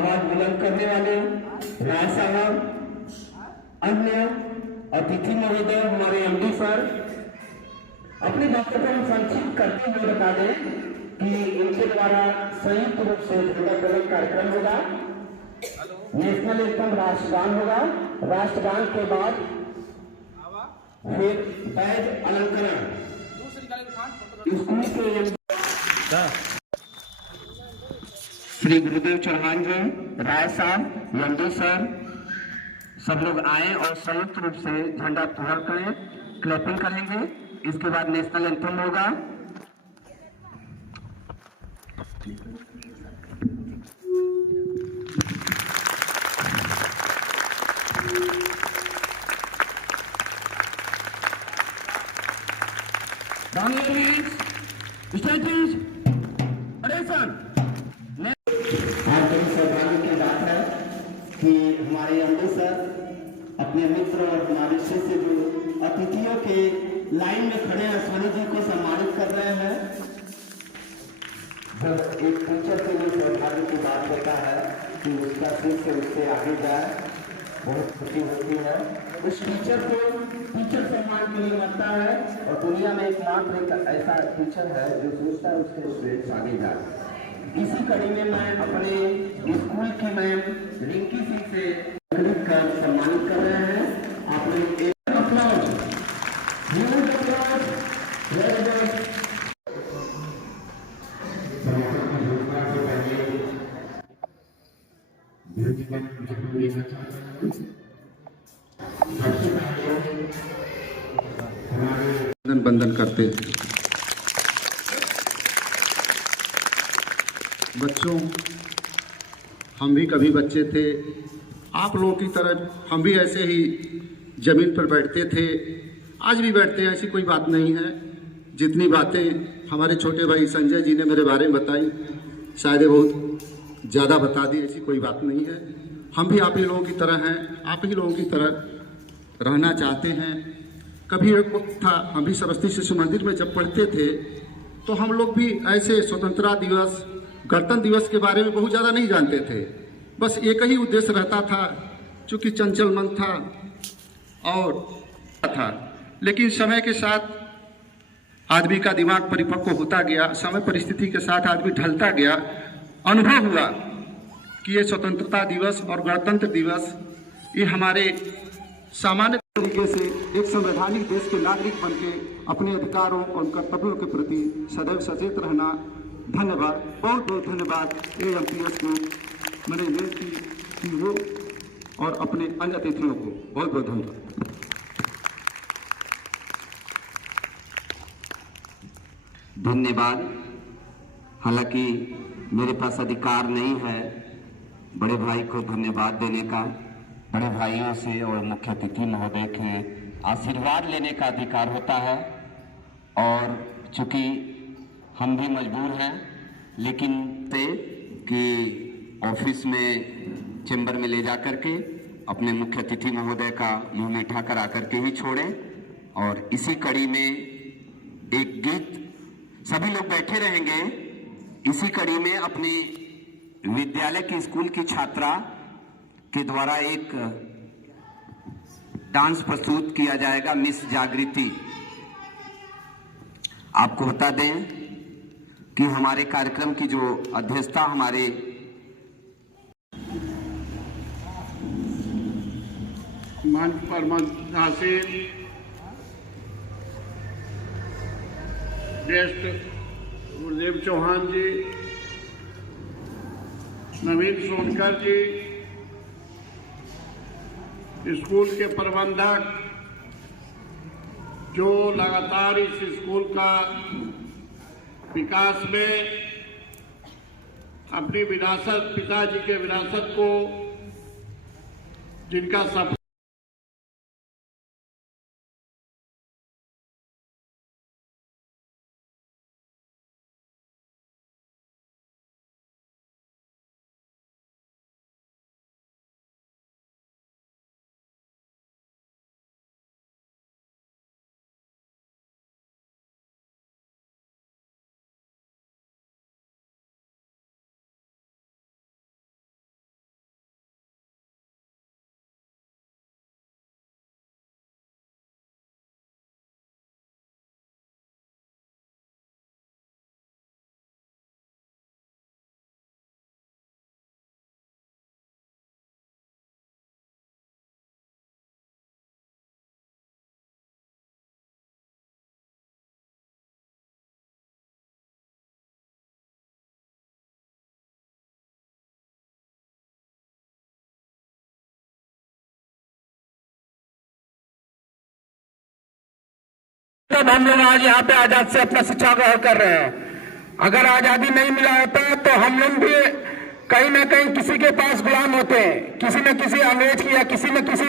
आवाज बुलंद करने वाले राय साहब, अन्य अतिथि महोदय, हमारे एमडी सर, अपने वक्तव्य को संक्षिप्त करते हुए बता दें कि इनके द्वारा संयुक्त रूप से झंडा तोलन कार्यक्रम होगा। नेशनल एंथम राष्ट्रगान होगा। राष्ट्रगान के बाद फिर बैज अलंकरण स्कूल के श्री गुरुदेव चौहान जी, राय साहब, यंदू सर, सब लोग आए और संयुक्त रूप से झंडा तोलन करें, क्लैपिंग करेंगे। इसके बाद नेशनल एंथम होगा। आज बड़ी सौभाग्य की बात है कि हमारे यंदू सर अपने मित्र और हमारे शिष्य जो अतिथियों के लाइन में खड़े हैं, स्वामी जी को सम्मानित कर रहे हैं। जब एक टीचर के लिए सौभाग्य की बात होता है कि उसका शिष्य उससे आगे जाए, बहुत खुशी होती है। उस टीचर को टीचर सम्मान के लिए मरता है और दुनिया में एकमात्र एक ऐसा टीचर है जो सोचता है उसके स्टूडेंट्स आगे जाए। इसी कड़ी में मैं अपने स्कूल की मैम रिंकी सिंह से कर सम्मानित कर रहे हैं। आप लोग एक अपलॉज, बंधन करते हैं। बच्चों, हम भी कभी बच्चे थे, आप लोगों की तरह हम भी ऐसे ही जमीन पर बैठते थे, आज भी बैठते हैं, ऐसी कोई बात नहीं है। जितनी बातें हमारे छोटे भाई संजय जी ने मेरे बारे में बताई, शायद बहुत ज़्यादा बता दी, ऐसी कोई बात नहीं है। हम भी आप ही लोगों की तरह हैं, आप ही लोगों की तरह रहना चाहते हैं। कभी एक वक्त था, हम भी सरस्वती शिशु मंदिर में जब पढ़ते थे तो हम लोग भी ऐसे स्वतंत्रता दिवस, गणतंत्र दिवस के बारे में बहुत ज़्यादा नहीं जानते थे। बस एक ही उद्देश्य रहता था, चूँकि चंचल मन था और था। लेकिन समय के साथ आदमी का दिमाग परिपक्व होता गया, समय परिस्थिति के साथ आदमी ढलता गया। अनुभव हुआ कि ये स्वतंत्रता दिवस और गणतंत्र दिवस ये हमारे सामान्य तरीके से एक संवैधानिक देश के नागरिक बनके अपने अधिकारों और कर्तव्यों के प्रति सदैव सचेत रहना। धन्यवाद, बहुत बहुत धन्यवाद AMPS को, मैनेजमेंट की वो और अपने अन्य अतिथियों को बहुत बहुत धन्यवाद। धन्यवाद। हालांकि मेरे पास अधिकार नहीं है बड़े भाई को धन्यवाद देने का। बड़े भाइयों से और मुख्य अतिथि महोदय के आशीर्वाद लेने का अधिकार होता है। और चूंकि हम भी मजबूर हैं, लेकिन ते कि ऑफिस में चेंबर में ले जा करके अपने मुख्य अतिथि महोदय का मुंह मीठा करा करके ही छोड़ें। और इसी कड़ी में एक गीत, सभी लोग बैठे रहेंगे, इसी कड़ी में अपने विद्यालय की स्कूल की छात्रा के द्वारा एक डांस प्रस्तुत किया जाएगा, मिस जागृति। आपको बता दें कि हमारे कार्यक्रम की जो अध्यक्षता हमारे मंच पर मंचासीन ज्येष्ठ गुरुदेव चौहान जी, नवीन सोनकर जी, स्कूल के प्रबंधक जो लगातार इस स्कूल का विकास में अपनी विरासत, पिताजी के विरासत को जिनका सब तब हम लोग आज यहाँ पे आजाद से अपना शिक्षा ग्रहण कर रहे हैं। अगर आजादी नहीं मिला होता तो हम लोग भी कहीं ना कहीं किसी के पास गुलाम होते हैं, किसी न किसी अंग्रेज की या किसी न किसी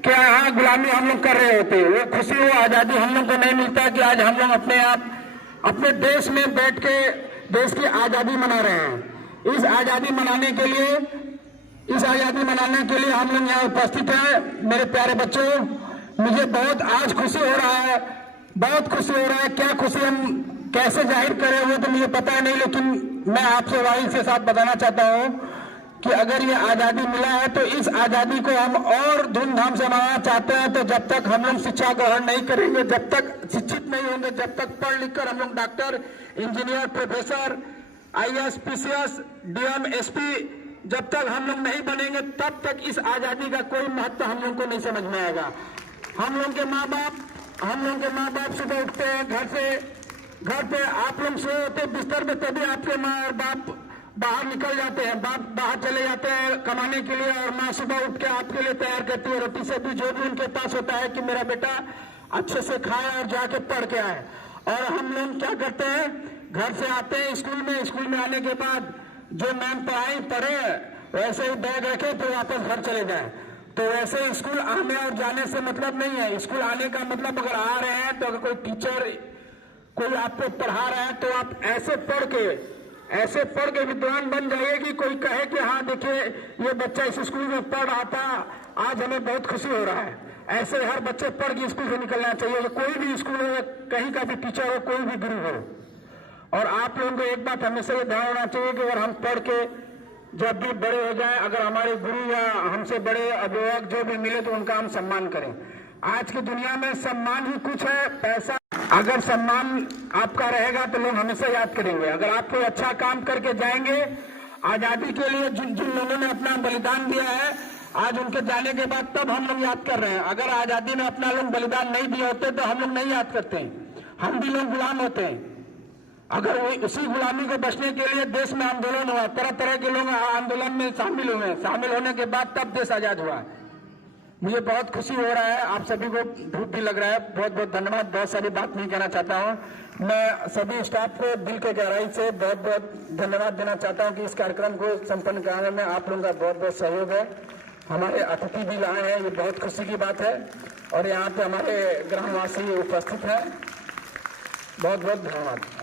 के यहाँ गुलामी हम लोग कर रहे होते। वो खुशी वो आजादी हम लोग को नहीं मिलता कि आज हम लोग अपने आप अपने देश में बैठ के देश की आजादी मना रहे हैं। इस आजादी मनाने के लिए हम लोग यहाँ उपस्थित हैं। मेरे प्यारे बच्चों, मुझे बहुत आज खुशी हो रहा है, बहुत खुशी हो रहा है। क्या खुशी हम कैसे जाहिर करें वो तो मुझे पता नहीं, लेकिन मैं आपसे वाणी के साथ बताना चाहता हूँ कि अगर ये आजादी मिला है तो इस आजादी को हम और धूमधाम से मनाना चाहते हैं। तो जब तक हम लोग शिक्षा ग्रहण नहीं करेंगे, जब तक शिक्षित नहीं होंगे, जब तक पढ़ लिख कर हम लोग doctor, engineer, professor, IAS, PCS, DM, SP जब तक हम लोग नहीं बनेंगे, तब तक इस आजादी का कोई महत्व हम लोग को नहीं समझ में आएगा। हम लोग के माँ बाप सुबह उठते हैं, घर पे आप लोग सोए होते बिस्तर में, तभी आपके माँ और बाप बाहर निकल जाते हैं, बाप बाहर चले जाते हैं कमाने के लिए, और माँ सुबह उठ के आपके लिए तैयार करती है रोटी सब्जी जो भी उनके पास होता है कि मेरा बेटा अच्छे से खाए और जाके पढ़ के आए। और हम लोग क्या करते हैं, घर से आते हैं स्कूल में आने के बाद जो मैम पढ़े वैसे ही बैग रखे तो वापस घर चले जाए। तो वैसे स्कूल आने और जाने से मतलब नहीं है। स्कूल आने का मतलब अगर आ रहे हैं तो अगर कोई टीचर कोई आपको पढ़ा रहा है तो आप ऐसे पढ़ के विद्वान बन जाइए कि कोई कहे कि हाँ देखिए ये बच्चा इस स्कूल में पढ़ रहा था, आज हमें बहुत खुशी हो रहा है। ऐसे हर बच्चे पढ़ के स्कूल से निकलना चाहिए। कोई भी स्कूल हो, कहीं का भी टीचर हो, कोई भी गुरु हो। और आप लोगों को एक बात हमेशा ये ध्यान रखना चाहिए कि अगर हम पढ़ के जब भी बड़े हो जाए, अगर हमारे गुरु या हमसे बड़े अभिभावक जो भी मिले तो उनका हम सम्मान करें। आज की दुनिया में सम्मान ही कुछ है, पैसा अगर सम्मान आपका रहेगा तो लोग हमेशा याद करेंगे। अगर आप कोई अच्छा काम करके जाएंगे, आजादी के लिए जिन लोगों ने अपना बलिदान दिया है, आज उनके जाने के बाद तब हम लोग याद कर रहे हैं। अगर आजादी में अपना लोग बलिदान नहीं दिए होते तो हम लोग नहीं याद करते, हम भी लोग गुलाम होते हैं। अगर उसी गुलामी को बचने के लिए देश में आंदोलन हुआ, तरह तरह के लोग आंदोलन में शामिल हुए, शामिल होने के बाद तब देश आजाद हुआ। मुझे बहुत खुशी हो रहा है, आप सभी को भूख भी लग रहा है। बहुत बहुत धन्यवाद। बहुत सारी बात नहीं कहना चाहता हूँ। मैं सभी स्टाफ को दिल के गहराई से बहुत बहुत धन्यवाद देना चाहता हूँ कि इस कार्यक्रम को संपन्न कराने में आप लोगों का बहुत बहुत सहयोग है। हमारे अतिथि भी लाए हैं, ये बहुत खुशी की बात है। और यहाँ पे हमारे ग्रामवासी उपस्थित हैं। बहुत बहुत धन्यवाद।